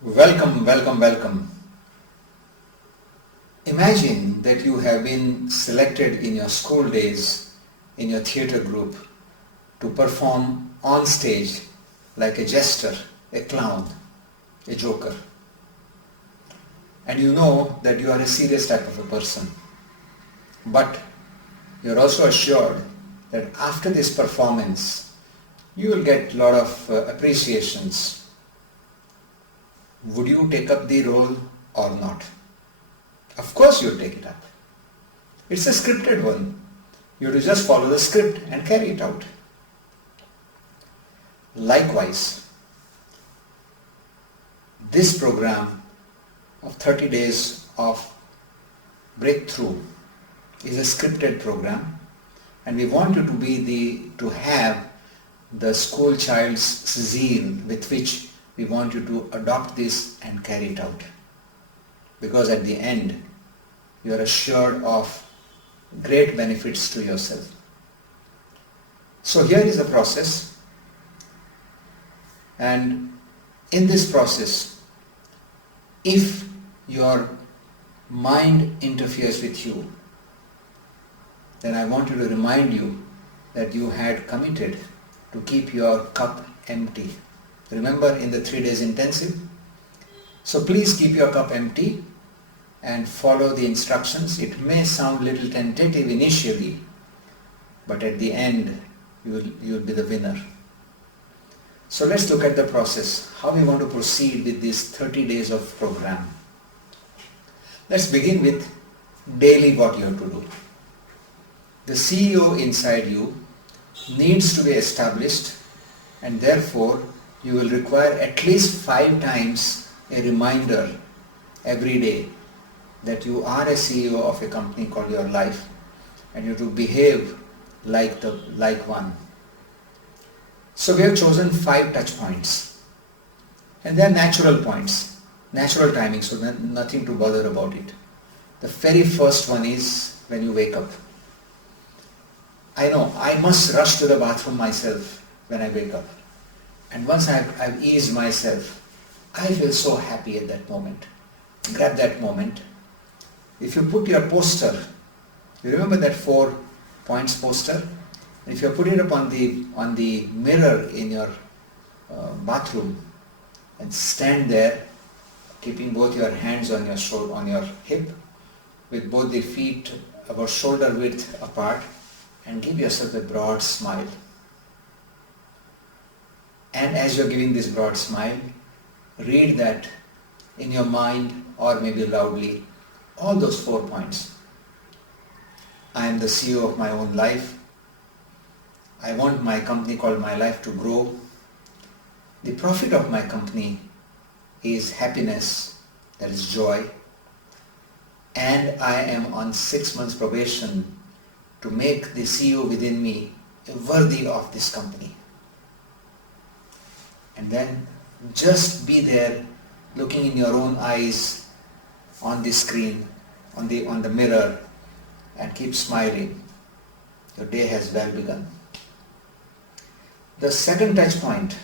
Welcome, welcome, welcome. Imagine that you have been selected in your school days in your theatre group to perform on stage like a jester, a clown, a joker. And you know that you are a serious type of a person. But you're also assured that after this performance, you will get a lot of appreciations. Would you take up the role or not? Of course you'll take it up. It's a scripted one. You have to just follow the script and carry it out. Likewise, this program of 30 days of breakthrough is a scripted program, and we want you to have the school child's zeal with which we want you to adopt this and carry it out. Because at the end, you are assured of great benefits to yourself. So here is a process, and in this process, if your mind interferes with you, then I want you to remind you that you had committed to keep your cup empty. Remember in the 3 days intensive? So please keep your cup empty and follow the instructions. It may sound a little tentative initially, but at the end you will be the winner. So let's look at the process, how we want to proceed with this 30 days of program. Let's begin with daily what you have to do. The CEO inside you needs to be established, and therefore you will require at least 5 times a reminder every day that you are a CEO of a company called your life, and you have to behave like one. So we have chosen 5 touch points, and they are natural points, natural timing, so nothing to bother about it. The very first one is when you wake up. I know I must rush to the bathroom myself when I wake up. And once I've eased myself, I feel so happy at that moment. Grab that moment. If you put your poster, you remember that 4 points poster? If you put it up on the mirror in your bathroom and stand there, keeping both your hands on your hip, with both the feet about shoulder width apart, and give yourself a broad smile. And as you're giving this broad smile, read that in your mind or maybe loudly, all those 4 points. I am the CEO of my own life. I want my company called My Life to grow. The profit of my company is happiness, that is joy. And I am on 6 months probation to make the CEO within me worthy of this company. And then just be there looking in your own eyes on the screen, on the mirror, and keep smiling. Your day has well begun. The second touch point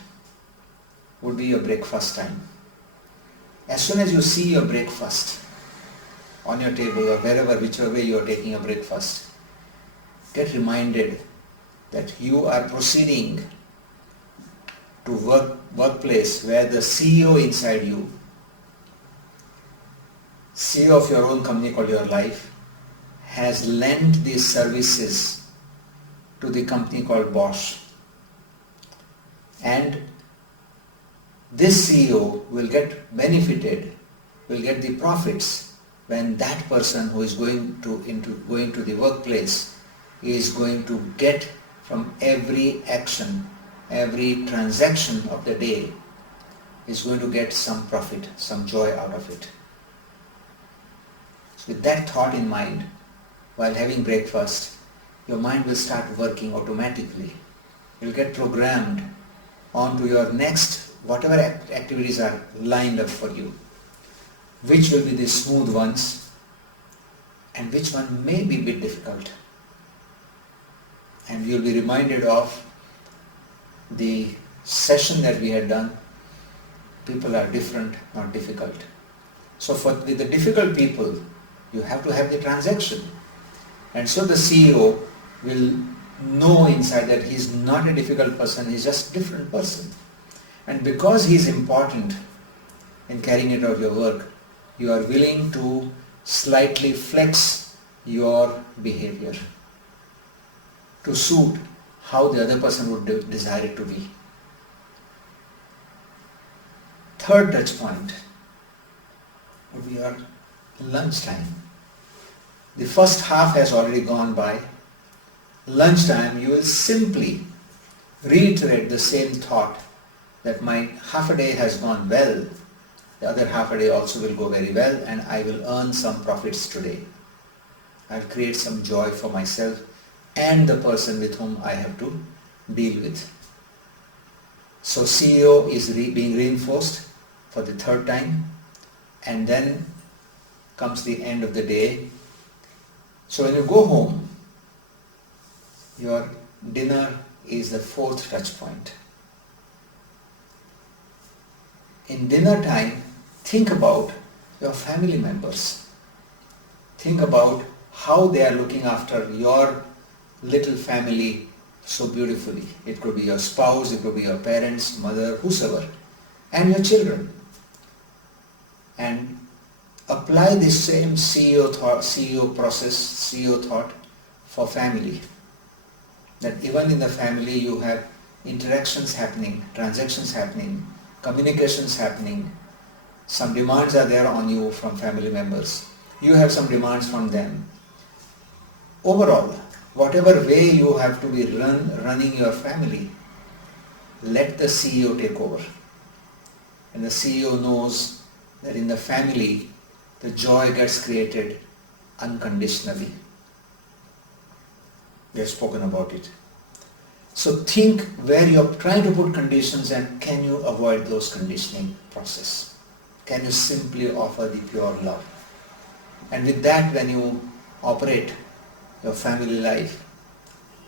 would be your breakfast time. As soon as you see your breakfast on your table or wherever, whichever way you are taking your breakfast, get reminded that you are proceeding to workplace where the CEO inside you, CEO of your own company called your life, has lent these services to the company called Bosch. And this CEO will get benefited, will get the profits when that person who is going to the workplace is going to get from every action, every transaction of the day, is going to get some profit, some joy out of it. So with that thought in mind, while having breakfast, your mind will start working automatically. You'll get programmed onto your next, whatever activities are lined up for you, which will be the smooth ones and which one may be a bit difficult. And you'll be reminded of the session that we had done people are different, not difficult. So with the difficult people, you have to have the transaction. And so the CEO will know inside that he is not a difficult person, he is just a different person. And because he is important in carrying it out your work, you are willing to slightly flex your behavior to suit how the other person would desire it to be. Third touch point would be your lunchtime. The first half has already gone by. Lunchtime, you will simply reiterate the same thought that my half a day has gone well, the other half a day also will go very well, and I will earn some profits today. I'll create some joy for myself and the person with whom I have to deal with. So CEO is being reinforced for the third time, and then comes the end of the day. So when you go home, your dinner is the fourth touch point. In dinner time, think about your family members. Think about how they are looking after your little family so beautifully. It could be your spouse, it could be your parents, mother, whosoever, and your children. And apply this same CEO thought for family. That even in the family you have interactions happening, transactions happening, communications happening. Some demands are there on you from family members. You have some demands from them. Overall, whatever way you have to be running your family, let the CEO take over. And the CEO knows that in the family, the joy gets created unconditionally. We have spoken about it. So think where you are trying to put conditions, and can you avoid those conditioning process? Can you simply offer the pure love? And with that, when you operate your family life,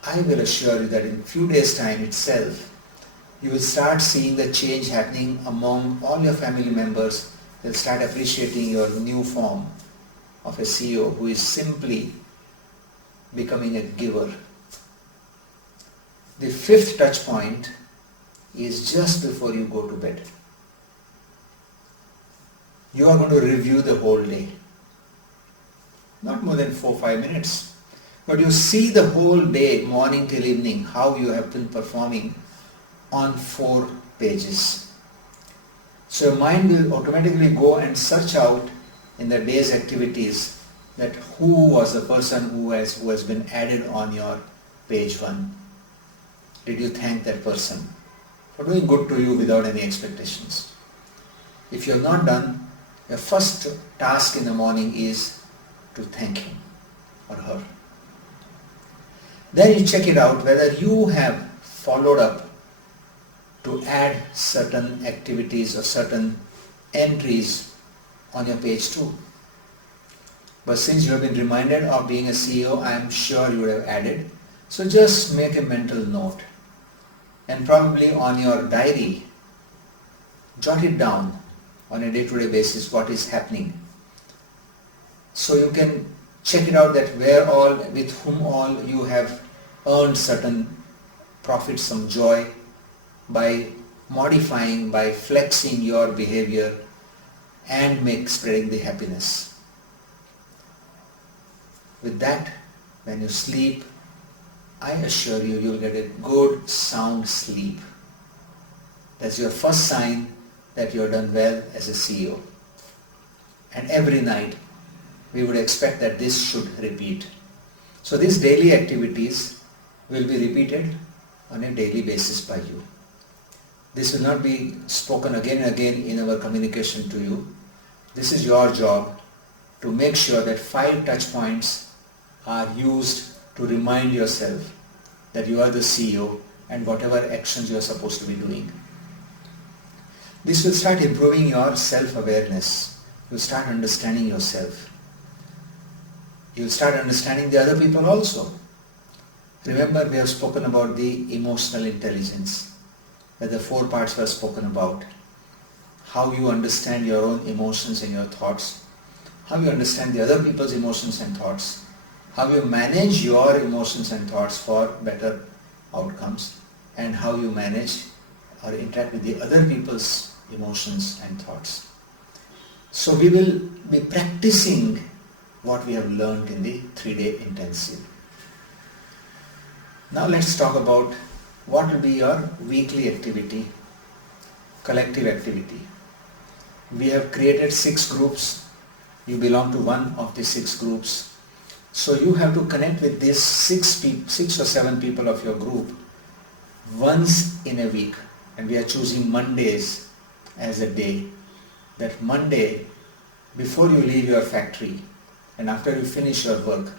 I will assure you that in few days' time itself, you will start seeing the change happening among all your family members. They'll start appreciating your new form of a CEO who is simply becoming a giver. The fifth touch point is just before you go to bed. You are going to review the whole day. Not more than 4-5 minutes. But you see the whole day, morning till evening, how you have been performing on 4 pages. So your mind will automatically go and search out in the day's activities that who was the person who has been added on your page 1. Did you thank that person for doing good to you without any expectations? If you have not done, your first task in the morning is to thank him or her. Then you check it out whether you have followed up to add certain activities or certain entries on your page 2. But since you have been reminded of being a CEO, I am sure you would have added. So just make a mental note, and probably on your diary, jot it down on a day-to-day basis what is happening. So you can check it out that where all, with whom all you have earned certain profits, some joy by modifying, by flexing your behavior and spreading the happiness. With that, when you sleep, I assure you, you will get a good sound sleep. That's your first sign that you are done well as a CEO. And every night, we would expect that this should repeat. So these daily activities will be repeated on a daily basis by you. This will not be spoken again and again in our communication to you. This is your job to make sure that 5 touch points are used to remind yourself that you are the CEO and whatever actions you are supposed to be doing. This will start improving your self-awareness. You will start understanding yourself. You will start understanding the other people also. Remember, we have spoken about the emotional intelligence, that the 4 parts were spoken about. how you understand your own emotions and your thoughts, how you understand the other people's emotions and thoughts, how you manage your emotions and thoughts for better outcomes, and how you manage or interact with the other people's emotions and thoughts. So we will be practicing what we have learned in the 3-day intensive. Now let's talk about what will be your weekly activity, collective activity. We have created 6 groups. You belong to one of the 6 groups. So you have to connect with these 6 or 7 people of your group once in a week. And we are choosing Mondays as a day. That Monday, before you leave your factory and after you finish your work,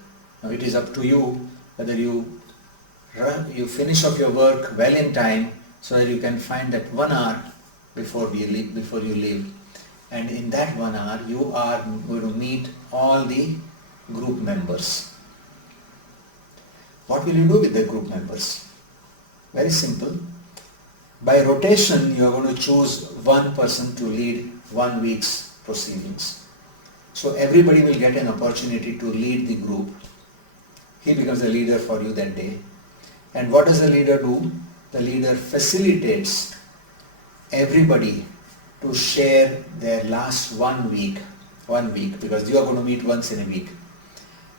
now it is up to you whether you finish off your work well in time so that you can find that 1 hour before you leave. And in that 1 hour you are going to meet all the group members. What will you do with the group members? Very simple. By rotation you are going to choose one person to lead 1 week's proceedings. So everybody will get an opportunity to lead the group. He becomes the leader for you that day. And what does the leader do? The leader facilitates everybody to share their last 1 week, because you are going to meet once in a week.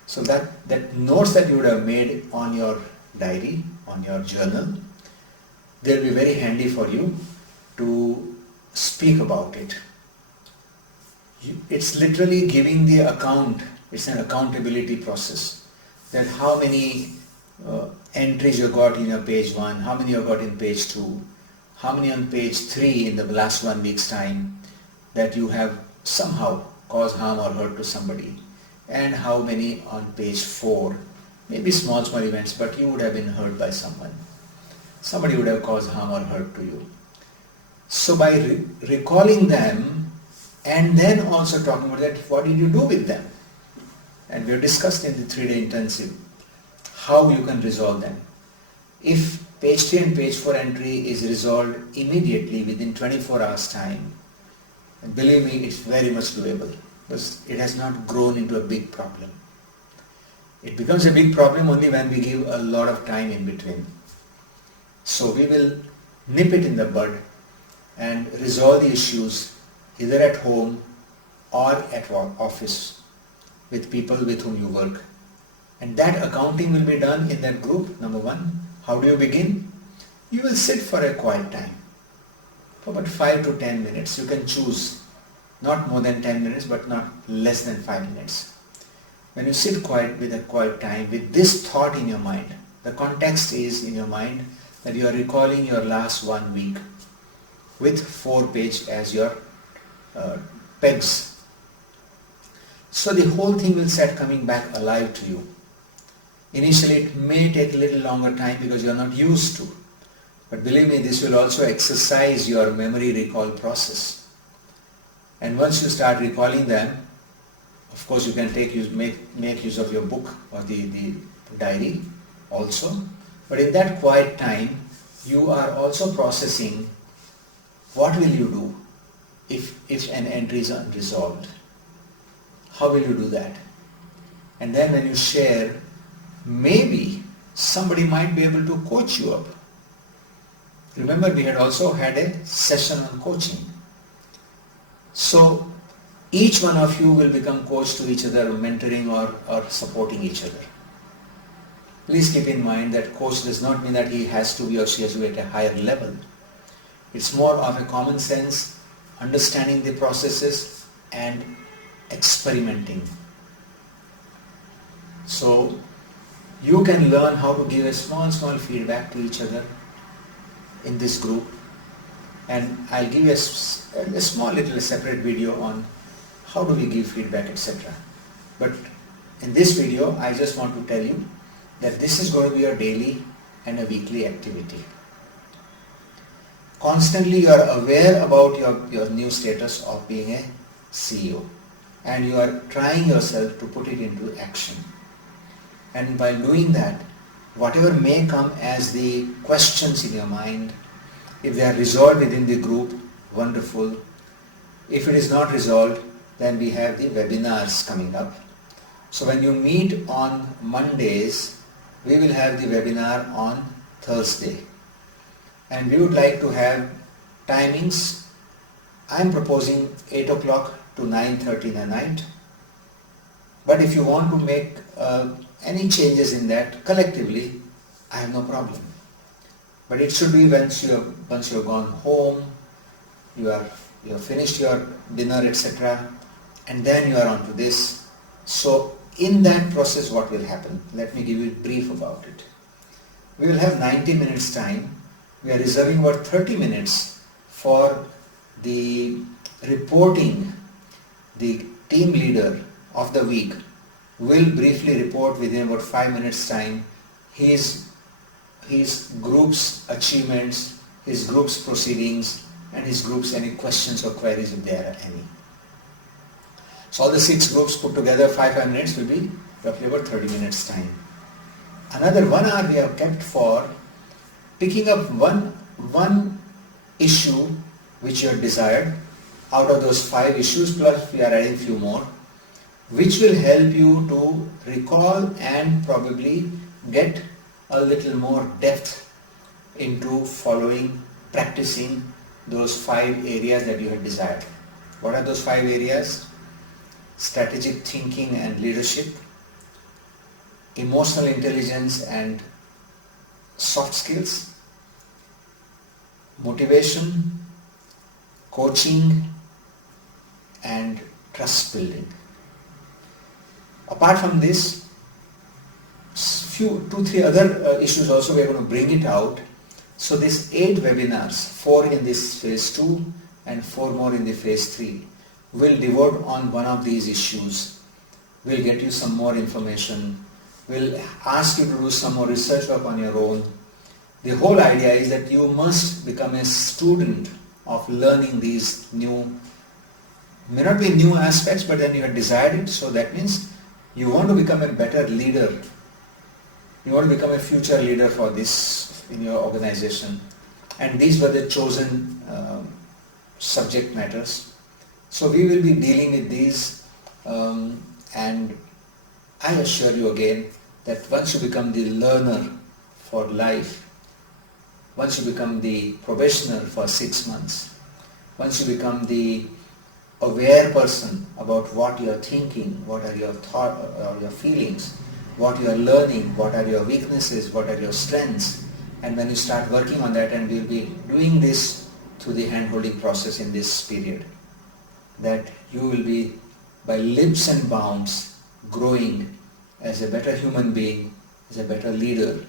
So that notes that you would have made on your diary, on your journal, they'll be very handy for you to speak about it. It's literally giving the account. It's an accountability process. That how many entries you got in your page 1, how many you got in page 2, how many on page 3 in the last 1 week's time that you have somehow caused harm or hurt to somebody, and how many on page 4, maybe small events, but you would have been hurt by someone. Somebody would have caused harm or hurt to you. So by recalling them and then also talking about that, what did you do with them? And we have discussed in the 3-day intensive how you can resolve them. If page 3 and page 4 entry is resolved immediately within 24 hours time, and believe me, it's very much doable because it has not grown into a big problem. It becomes a big problem only when we give a lot of time in between. So we will nip it in the bud and resolve the issues either at home or at office with people with whom you work. And that accounting will be done in that group. Number 1, how do you begin? You will sit for a quiet time, for about 5 to 10 minutes. You can choose not more than 10 minutes, but not less than 5 minutes. When you sit quiet with a quiet time, with this thought in your mind, the context is in your mind that you are recalling your last 1 week with 4 pages as your pegs. So the whole thing will start coming back alive to you. Initially it may take a little longer time because you are not used to. But believe me, this will also exercise your memory recall process. And once you start recalling them, of course you can make use of your book or the diary also. But in that quiet time, you are also processing what will you do if an entry is unresolved. How will you do that? And then when you share, maybe somebody might be able to coach you up. Remember, we had also had a session on coaching. So each one of you will become coach to each other, mentoring or supporting each other. Please keep in mind that coach does not mean that he has to be or she has to be at a higher level. It's more of a common sense, understanding the processes and experimenting. So you can learn how to give a small feedback to each other in this group, and I'll give you a small little separate video on how do we give feedback, etc. But in this video I just want to tell you that this is going to be a daily and a weekly activity. Constantly you are aware about your new status of being a CEO, and you are trying yourself to put it into action. And while doing that, whatever may come as the questions in your mind, if they are resolved within the group, wonderful. If it is not resolved, then we have the webinars coming up. So when you meet on Mondays, we will have the webinar on Thursday. And we would like to have timings. I am proposing 8 o'clock to 9:30 in the night. But if you want to make any changes in that collectively, I have no problem. But it should be once you have gone home, you have finished your dinner, etc., and then you are on to this. So in that process, what will happen? Let me give you a brief about it. We will have 90 minutes time. We are reserving about 30 minutes for the reporting. The team leader of the week will briefly report within about 5 minutes time his group's achievements, his group's proceedings, and his group's any questions or queries if there are any. So all the 6 groups put together, 5 minutes will be roughly about 30 minutes time. Another 1 hour we have kept for picking up one issue which you have desired out of those 5 issues, plus we are adding few more, which will help you to recall and probably get a little more depth into following, practicing those 5 areas that you had desired. What are those 5 areas? Strategic thinking and leadership, emotional intelligence and soft skills, motivation, coaching, and trust building. Apart from this, 2-3 other issues also we are going to bring it out. So these 8 webinars, 4 in this phase 2 and 4 more in the phase 3, will devote on one of these issues. We'll get you some more information. We'll ask you to do some more research work on your own. The whole idea is that you must become a student of learning these new, may not be new aspects, but then you have desired it, so that means you want to become a better leader. You want to become a future leader for this in your organization. And these were the chosen subject matters. So we will be dealing with these, and I assure you again that once you become the learner for life, once you become the probationer for 6 months, once you become the aware person about what you are thinking, what are your thoughts or your feelings, what you are learning, what are your weaknesses, what are your strengths, and when you start working on that, and we'll be doing this through the hand-holding process in this period, that you will be by leaps and bounds growing as a better human being, as a better leader,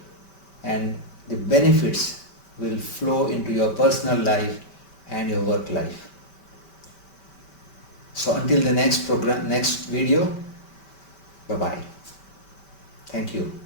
and the benefits will flow into your personal life and your work life. So until the next video, bye-bye. Thank you.